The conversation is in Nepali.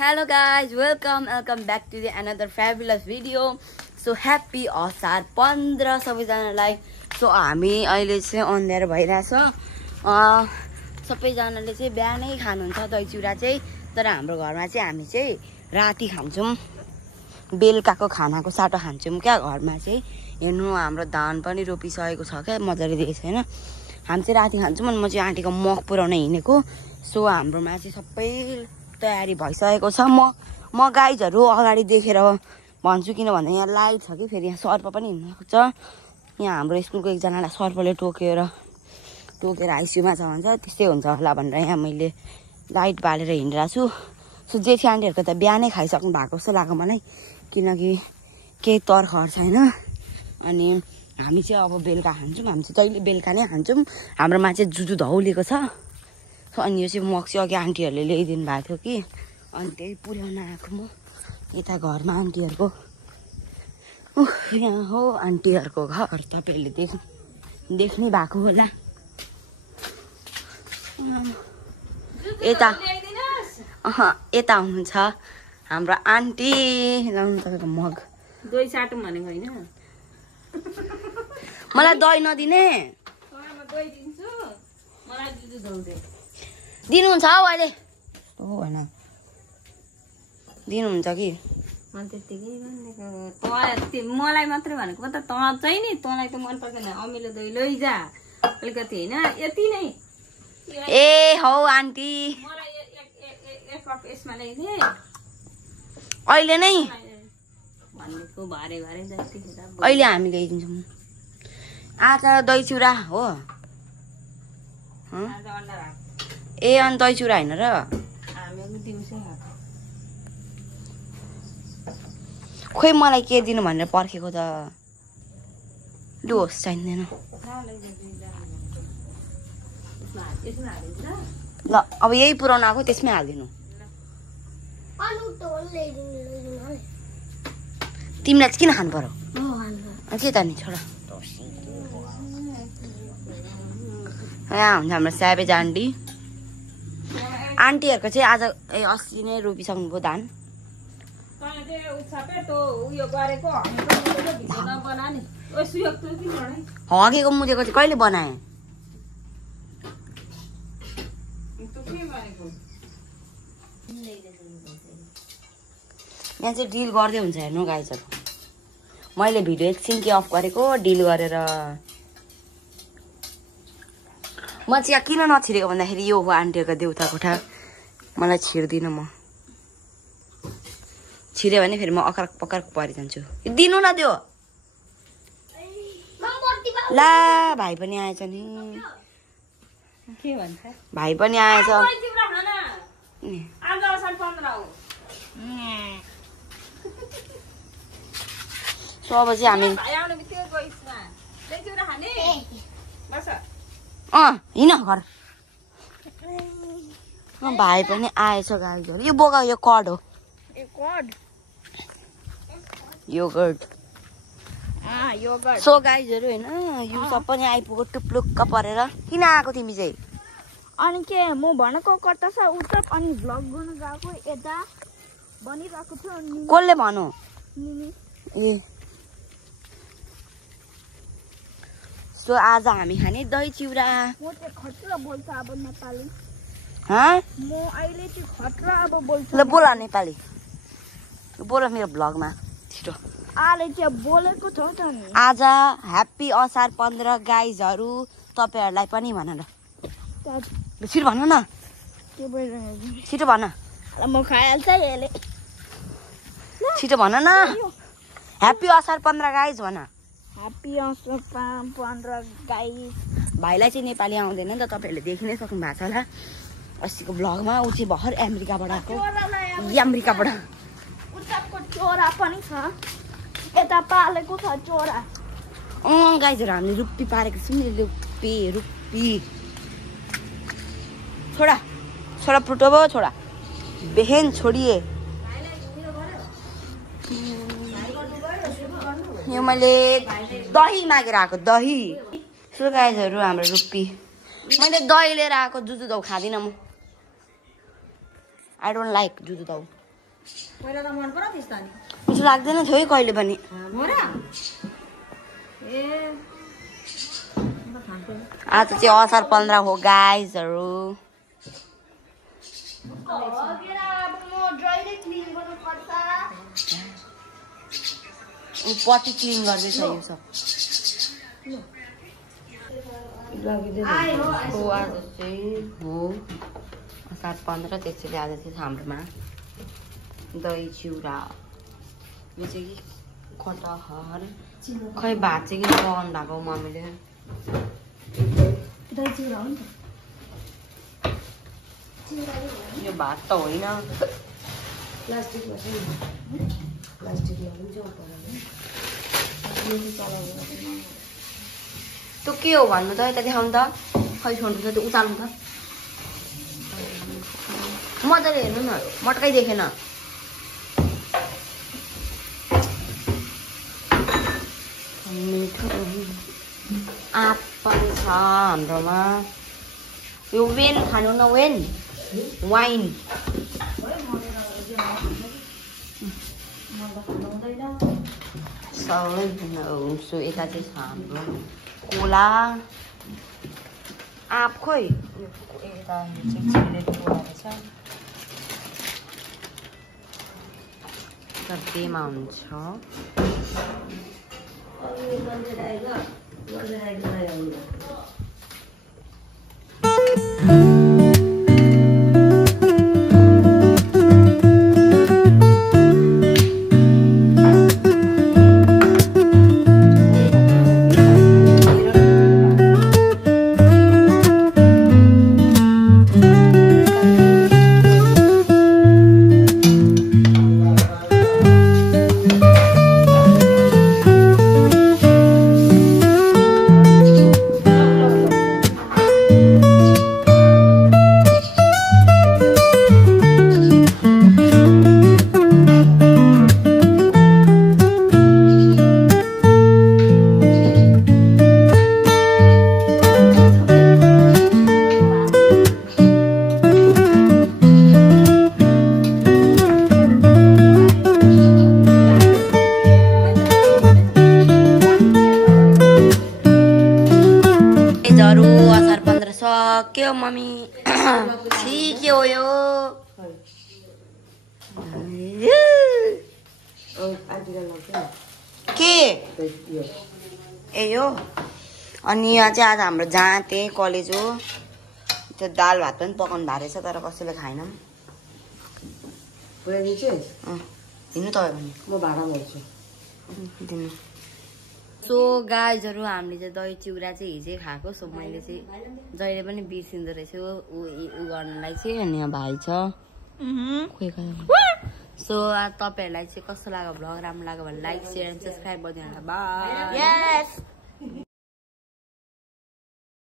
Hello guys, welcome back to the another fabulous video. So happy असार 15 सबैजनालाई. सो हामी अहिले चाहिँ अन्धार भइराछ. सबैजनाले चाहिँ बिहानै खानुहुन्छ दही चिउरा चाहिँ, तर हाम्रो घरमा चाहिँ हामी चाहिँ राति खान्छौँ. बेलुकाको खानाको साटो खान्छौँ क्या घरमा चाहिँ. हेर्नु हाम्रो धान पनि रोपिसकेको छ क्या, मजाले देखेको छैन. हामी चाहिँ राति खान्छौँ अनि म चाहिँ आन्टीको मग पुर्याउन हिँडेको. सो हाम्रोमा चाहिँ सबै तयारी भइसकेको छ. म गाइजहरू अगाडि देखेर भन्छु, किन भन्दा यहाँ लाइट छ कि, फेरि यहाँ सर्प पनि हिँड्न खोज्छ. यहाँ हाम्रो स्कुलको एकजनालाई सर्पले टोकेर आइसियुमा छ भन्छ, त्यस्तै हुन्छ होला भनेर यहाँ मैले लाइट बालेर हिँडिरहेको छु. सो जेठी आन्टीहरूको त बिहानै खाइसक्नु भएको जस्तो लाग्यो मलाई, किनकि केही तर्खर छैन. अनि हामी चाहिँ अब बेलुका खान्छौँ. हामी चाहिँ जहिले बेलुका नै खान्छौँ. हाम्रोमा चाहिँ जुजु धौलिएको छ. अनि यो चाहिँ मग चाहिँ अघि आन्टीहरूले ल्याइदिनु भएको थियो कि, अनि त्यही पुर्याउन आएको म यता घरमा आन्टीहरूको. यहाँ हो आन्टीहरूको घर, तपाईँहरूले देख्नै भएको होला. यता हुनुहुन्छ हाम्रो आन्टी. लाउनु तपाईँको मग. दही साटौँ भनेको होइन, मलाई दही नदिने. दिनुहुन्छ हौ अहिले. होइन दिनुहुन्छ कि त्यत्तिकै भनिदिएको. मलाई मात्रै भनेको, त चाहिँ नि तँलाई त मन पर्दैन. अमिलो दही लैजा अलिकति होइन, यति नै. ए हौ आन्टी, मलाई एक कप यसमा ल्याइदिए अहिले नै भनेको. भारे जतिखेर अहिले हामी ल्याइदिन्छौँ. आज दही चिउरा हो. ए अनि दही चिउरा होइन र, हामी दिउँसै खाएको. खोइ मलाई के दिनु भनेर पर्खेको त. लु होस्, चाहिँदैन. ल अब यही पुऱ्याउनु आएको, त्यसमै हालिदिनु. तिमीलाई चाहिँ किन खानु पर्यो के त नि छोरा. यहाँ हुन्छ हाम्रो स्याबेज आन्टी. आन्टीहरूको चाहिँ आज अस्ति नै रोपिसक्नुभयो धान. हगेको मुदेको चाहिँ कहिले बनाए? यहाँ चाहिँ डिल गर्दै हुन्छ हेर्नु गाइजहरू. मैले भिडियो एकछिन के अफ गरेको, डिल गरेर. म चाहिँ यहाँ किन नछिरेको भन्दाखेरि यो हो आन्टीहरूको देउता कोठा. मलाई छिर्दिनँ म. छिर्यो भने फेरि म अकरक पकरक परिजान्छु. दिनु न त्यो. ला भाइ पनि आएछ नि. के भन्छ? भाइ पनि आएछ. सो अब चाहिँ हामी हिँड घर. भाइ पनि आएछ गाईहरू. यो बोका, यो कड हो. योगर्ट. सो गाईहरू होइन, यो सब पनि आइपुग्यो टुप्लुक्क परेर. किन आएको तिमी चाहिँ? अनि के म भनेको कर्ता छ उत्तर अनि भ्लग गर्न गएको यता बनिरहेको थियो. कसले भन्नु? ए सो आज हामी खाने दही चिउरा. म चाहिँ खतरा बोल्छ अब नेपाली. म अहिले चाहिँ खतरा अब बोल्छु. ल बोल नेपाली, बोल मेरो भ्लगमा छिटो. आले चाहिँ बोलेको छ त नि. आज ह्याप्पी असार 15 गाइजहरू. तपाईँहरूलाई पनि भन न. छिटो भन न. छिटो भन. म खाइहाल्छ यसले. छिटो भन न. ह्याप्पी असार 15 गाइज भन. ह्याप्पी असार 15 गाइज. भाइलाई चाहिँ नेपाली आउँदैन नि त, तपाईँहरूले देखि नै सक्नु भएको छ होला अस्तिको भ्लगमा. ऊ चाहिँ भर्खर अमेरिकाबाट आएको. अमेरिकाबाट उत्तरको चोरा पनि छ, यता पालेको छ चोरा. गाइजहरू हामीले रुप्पी पारेको छौँ नि. रुप्पी छोडा छोडा प्रुटो भयो छोडा. बेहेन छोडिए. यो मैले दही मागेर आएको, दही. सो गाइजहरू हाम्रो रुप्पी. मैले दही लिएर आएको. जुजु दाउ खाँदिनँ म. आई डोन्ट लाइक जुजु दाउ. पहिला त मन पराउँथिस् त नि मिठो लाग्दैन थियो है कहिले पनि हो र ए आज चाहिँ असार 15 हो गाइजहरू पट्टी क्लिन गर्दैछ यो सब आज चाहिँ हो असार 15 त्यसैले आज चाहिँ हाम्रोमा दही चिउरा यो चाहिँ कि कटहर खै भात चाहिँ किन पकाउनु भएको मम्मीले दही चिउरा हो नि त यो भात त होइन त्यो के हो भन्नु त यता देखाउनु त खै छोड्नु त त्यो उचाल्नु त मजाले हेर्नु न मटकै देखेन आँप पनि छ हाम्रोमा यो वेन खानु न वेन वाइन सो यता चाहिँ छ हाम्रो कोला आँप खोइ यता कोला रहेछ बेमा हुन्छ असार 15 सक्यो मम्मी के हो यो के ए यो अनि यहाँ चाहिँ आज हाम्रो जहाँ त्यही कलेज हो त्यो दाल भात पनि पकाउनु भएको रहेछ तर कसैले खाएनौँ हिँड्नु तपाईँ भने म भाडा गर्छु दिनु सो गाइजहरू हामीले चाहिँ दही चिउरा चाहिँ हिजै खाएको सो मैले चाहिँ जहिले पनि बिर्सिँदो रहेछु ऊ गर्नलाई चाहिँ अनि यहाँ भाइ छ सो तपाईँहरूलाई चाहिँ कस्तो लाग्यो भ्लग राम्रो लाग्यो भने लाइक सेयर एन्ड सब्सक्राइब गरिदिनु होला बाइ